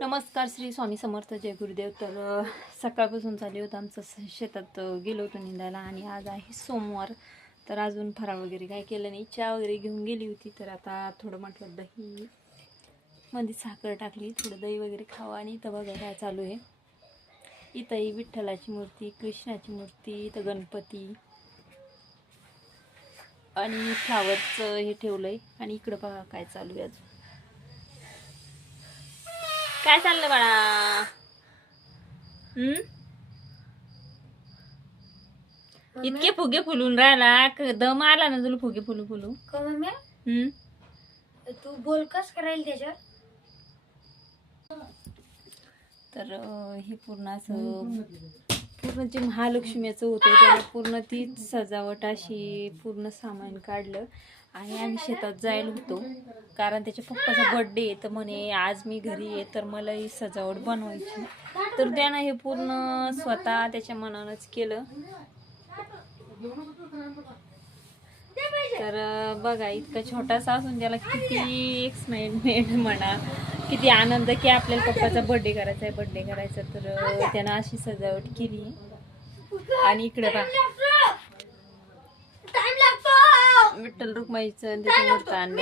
नमस्कार, श्री स्वामी समर्थ, जय गुरुदेव. तर सकाळपासून चालू होतं आमचं शेतात गेलो होतो निंदायला आणि आज आहे सोमवार. तर अजून फराळ वगैरे काय केलं नाही, चहा वगैरे घेऊन गेली होती. तर आता थोडं म्हटलं दही मध्ये साखर टाकली, थोडं दही वगैरे खावं. आणि इथं बघा काय चालू आहे. इथंही विठ्ठलाची मूर्ती, कृष्णाची मूर्ती, इथं गणपती आणि फ्लावरचं हे ठेवलंय. आणि इकडं बघा काय चालू आहे. अजून काय चाललं बाळा? इतके फुगे फुलून राहिला, दम आला ना तुला फुगे फुलू फुलू. तू बोल कस करायला त्याच्यावर. तर हे पूर्ण असं पूर्ण जे महालक्ष्मीचं होतं त्याला पूर्ण तीच सजावट अशी पूर्ण सामान काढलं. आणि आम्ही शेतात जायला होतो कारण त्याच्या पप्पाचा बर्थडे आहे. तर म्हणे आज मी घरी आहे तर मला ही सजावट बनवायची. तर त्यानं हे पूर्ण स्वतः त्याच्या मनानंच केलं. तर बघा, इतका छोटासा असून त्याला किती एक्साइटमेंट म्हणा, किती आनंद की आपल्याला पप्पाचा बर्थडे करायचा. तर त्यानं अशी सजावट केली. आणि इकडे पहा, विठ्ठल रुक्माईचं त्याचं मूर्त आणलं.